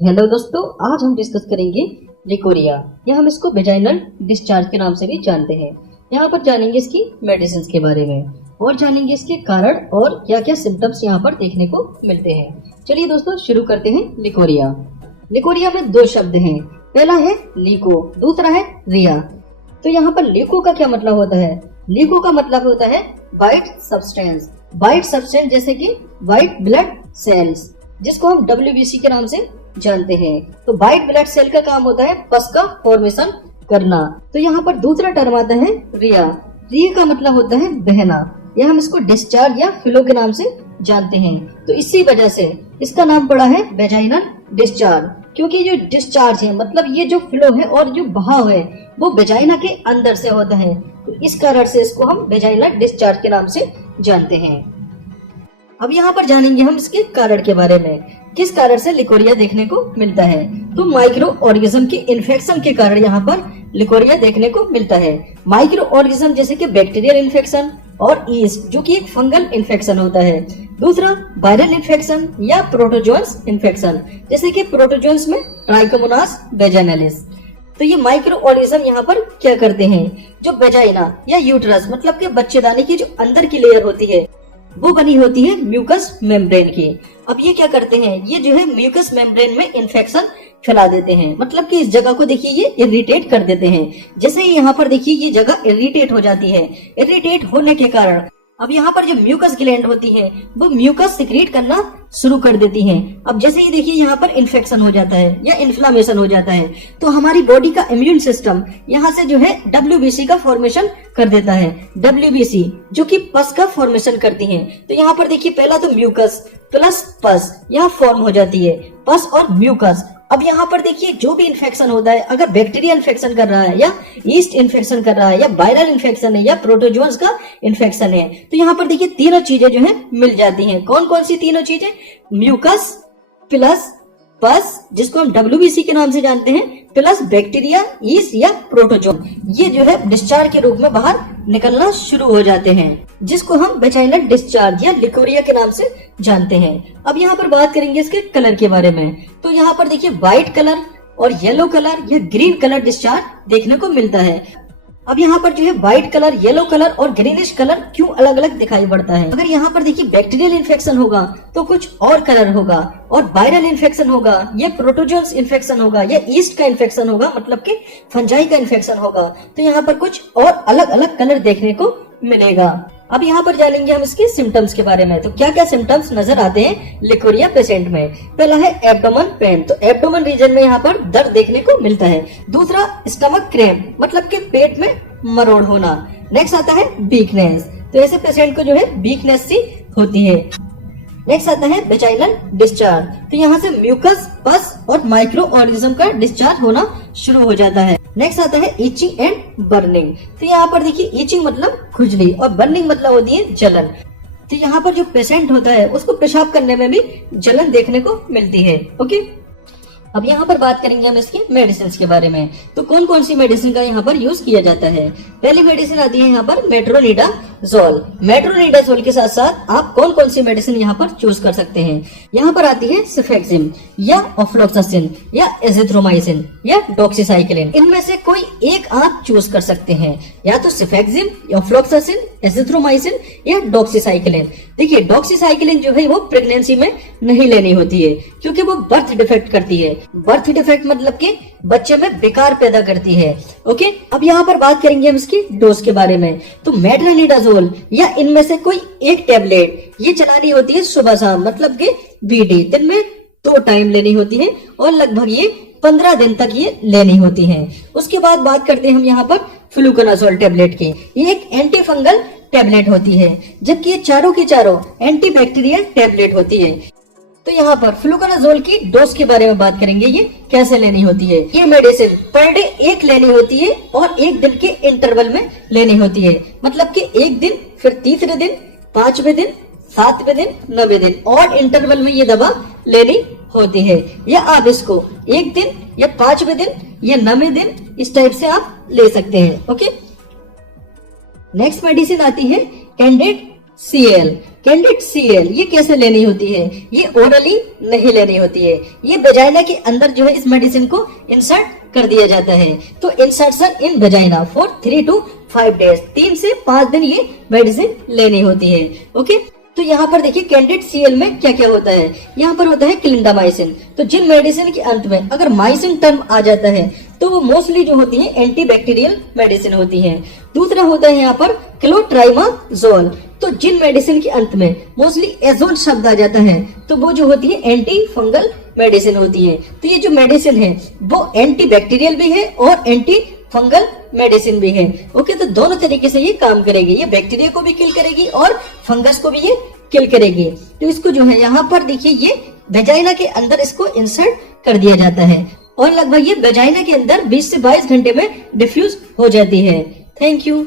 Hello दोस्तों, आज हम डिस्कस करेंगे लिकोरिया या हम इसको वेजाइनल डिस्चार्ज के नाम से भी जानते हैं। यहाँ पर जानेंगे इसकी मेडिसिन के बारे में और जानेंगे इसके कारण और क्या क्या सिम्टम्स यहाँ पर देखने को मिलते हैं। चलिए दोस्तों शुरू करते हैं। लिकोरिया लिकोरिया में दो शब्द हैं, पहला है लीको, दूसरा है रिया। तो यहाँ पर लीको का क्या मतलब होता है? लीको का मतलब होता है वाइट सब्सटेंस। वाइट सब्सटेंस जैसे कि व्हाइट ब्लड सेल्स, जिसको हम WBC के नाम से जानते हैं। तो व्हाइट ब्लड सेल का काम होता है पस का फॉर्मेशन करना। तो यहाँ पर दूसरा टर्म आता है रिया। रिया का मतलब होता है बहना, या हम इसको डिस्चार्ज या फ्लो के नाम से जानते हैं। तो इसी वजह से इसका नाम पड़ा है वेजाइनल डिस्चार्ज, क्योंकि जो डिस्चार्ज है मतलब ये जो फ्लो है और जो बहाव है वो वेजाइना के अंदर से होता है। तो इस कारण से इसको हम वेजाइनल डिस्चार्ज के नाम से जानते हैं। अब यहाँ पर जानेंगे हम इसके कारण के बारे में, किस कारण से लिकोरिया देखने को मिलता है। तो माइक्रो ऑर्गेनिज्म के इन्फेक्शन के कारण यहाँ पर लिकोरिया देखने को मिलता है। माइक्रो ऑर्गेनिज्म जैसे कि बैक्टीरियल इन्फेक्शन और ईस्ट, जो कि एक फंगल इन्फेक्शन होता है। दूसरा वायरल इन्फेक्शन या प्रोटोजोन्स इन्फेक्शन, जैसे कि प्रोटोजोन्स में ट्राइकोमोनास वेजाइनलिस। तो ये माइक्रो ऑर्गेनिज्म यहाँ पर क्या करते हैं, जो वेजाइना या यूट्रस मतलब के बच्चेदानी की जो अंदर की लेयर होती है वो बनी होती है म्यूकस मेम्ब्रेन की। अब ये क्या करते हैं, ये जो है म्यूकस मेम्ब्रेन में इन्फेक्शन फैला देते हैं, मतलब कि इस जगह को देखिए ये इरिटेट कर देते हैं। जैसे ही यहाँ पर देखिए ये जगह इरिटेट हो जाती है, इरिटेट होने के कारण अब यहाँ पर जो म्यूकस ग्लैंड होती है वो म्यूकस सिक्रीट करना शुरू कर देती हैं। अब जैसे ही देखिए यहाँ पर इन्फेक्शन हो जाता है या इन्फ्लामेशन हो जाता है तो हमारी बॉडी का इम्यून सिस्टम यहाँ से जो है WBC का फॉर्मेशन कर देता है। WBC जो कि पस का फॉर्मेशन करती है। तो यहाँ पर देखिए पहला तो म्यूकस प्लस पस यहाँ फॉर्म हो जाती है, पस और म्यूकस। अब यहाँ पर देखिए जो भी इन्फेक्शन होता है, अगर बैक्टीरिया इन्फेक्शन कर रहा है या ईस्ट इन्फेक्शन कर रहा है या वायरल इन्फेक्शन है या प्रोटोजोन्स का इन्फेक्शन है, तो यहाँ पर देखिए तीनों चीजें जो है मिल जाती हैं। कौन कौन सी तीनों चीजें? म्यूकस प्लस पस, जिसको हम WBC के नाम से जानते हैं, प्लस बैक्टीरिया, ईस्ट या प्रोटोजोन, ये जो है डिस्चार्ज के रूप में बाहर निकलना शुरू हो जाते हैं, जिसको हम वेजाइनल डिस्चार्ज या लिकोरिया के नाम से जानते हैं। अब यहाँ पर बात करेंगे इसके कलर के बारे में। तो यहाँ पर देखिए व्हाइट कलर और येलो कलर या ग्रीन कलर डिस्चार्ज देखने को मिलता है। अब यहाँ पर जो है व्हाइट कलर, येलो कलर और ग्रीनिश कलर क्यों अलग अलग दिखाई पड़ता है? अगर यहाँ पर देखिए बैक्टीरियल इन्फेक्शन होगा तो कुछ और कलर होगा, और वायरल इन्फेक्शन होगा या प्रोटोजोन्स इन्फेक्शन होगा या ईस्ट का इन्फेक्शन होगा मतलब कि फंजाई का इन्फेक्शन होगा, तो यहाँ पर कुछ और अलग अलग कलर देखने को मिलेगा। अब यहाँ पर जानेंगे हम इसके सिम्टम्स के बारे में। तो क्या क्या सिम्टम्स नजर आते हैं लिकोरिया पेशेंट में? पहला है एब्डोमेन पेन, तो एब्डोमेन रीजन में यहाँ पर दर्द देखने को मिलता है। दूसरा स्टमक क्रैम्प, मतलब कि पेट में मरोड़ होना। नेक्स्ट आता है वीकनेस, तो ऐसे पेशेंट को जो है वीकनेस सी होती है। नेक्स्ट आता है वेजाइनल डिस्चार्ज, तो यहाँ से म्यूकस, पस और माइक्रो ऑर्गेनिज्म का डिस्चार्ज होना शुरू हो जाता है। नेक्स्ट आता है इचिंग एंड बर्निंग, तो यहाँ पर देखिए इचिंग मतलब खुजली और बर्निंग मतलब होती है जलन। तो यहाँ पर जो पेशेंट होता है उसको पेशाब करने में भी जलन देखने को मिलती है। ओके, अब यहाँ पर बात करेंगे हम इसके मेडिसिन के बारे में। तो कौन कौन सी मेडिसिन का यहाँ पर यूज किया जाता है? पहली मेडिसिन आती है यहाँ पर मेट्रोनिडाजोल। मेट्रोनिडाजोल के साथ साथ आप कौन कौन सी मेडिसिन यहाँ पर चूज कर सकते हैं? यहाँ पर आती है सिफेक्सिम या ऑफ्लोक्सासिन या एजिथ्रोमाइसिन या डॉक्सीसाइक्लिन। इनमें से कोई एक आप चूज कर सकते हैं, या तो सिफेक्सिम, ऑफ्लोक्सासिन, एजिथ्रोमाइसिन या डॉक्सीसाइक्लिन। देखिए डॉक्सीसाइक्लिन जो है वो प्रेगनेंसी में नहीं लेनी होती है, क्योंकि वो बर्थ डिफेक्ट करती है। बर्थ डिफेक्ट मतलब कि बच्चे में बेकार पैदा करती है। ओके, अब यहाँ पर बात करेंगे हम इसकी डोज के बारे में। तो मेट्रोनिडाजोल या इनमें से कोई एक टेबलेट ये चलानी होती है सुबह शाम, मतलब कि BD, दिन में 2 टाइम लेनी होती है और लगभग ये 15 दिन तक ये लेनी होती है। उसके बाद बात करते हैं हम यहाँ पर फ्लूकोनाजोल टेबलेट की। ये एक एंटी फंगल टेबलेट होती है, जबकि ये चारों की चारों एंटी बैक्टीरियल टेबलेट होती है। तो यहाँ पर फ्लूकोनाजोल की डोज के बारे में बात करेंगे, ये कैसे लेनी होती है। ये मेडिसिन पर डे 1 लेनी होती है और 1 दिन के इंटरवल में लेनी होती है, मतलब कि 1 दिन, फिर तीसरे दिन, 5वें दिन, 7वें दिन, 9वें दिन और इंटरवल में ये दवा लेनी होती है। या आप इसको 1 दिन या 5वें दिन या 9वें दिन इस टाइप से आप ले सकते हैं। ओके, नेक्स्ट मेडिसिन आती है कैंडिड CL। कैंडिड सीएल ये कैसे लेनी होती है? ये ओरली नहीं लेनी होती है, ये वेजाइना के अंदर जो है इस मेडिसिन को इंसर्ट कर दिया जाता है। तो insertion in vagina for 3 to 5 days, 3 से 5 दिन ये मेडिसिन लेनी होती है। ओके, तो यहाँ पर देखिए कैंडिड सीएल में क्या क्या होता है। यहाँ पर होता है क्लिंडामाइसिन। तो जिन मेडिसिन के अंत में अगर माइसिन टर्म आ जाता है तो वो मोस्टली जो होती है एंटीबैक्टीरियल मेडिसिन होती है। दूसरा होता है यहाँ पर क्लोट्राइमाजोल। तो जिन मेडिसिन के अंत में मोस्टली एजोल शब्द आ जाता है तो वो जो होती है एंटी फंगल मेडिसिन होती है। तो ये जो मेडिसिन है वो एंटीबैक्टीरियल भी है और एंटी फंगल मेडिसिन भी है। ओके, तो दोनों तरीके से ये काम करेगी, ये बैक्टीरिया को भी किल करेगी और फंगस को भी ये किल करेगी। तो इसको जो है यहाँ पर देखिए ये वेजाइना के अंदर इसको इंसर्ट कर दिया जाता है और लगभग ये वेजाइना के अंदर 20 से 22 घंटे में डिफ्यूज हो जाती है। Thank you.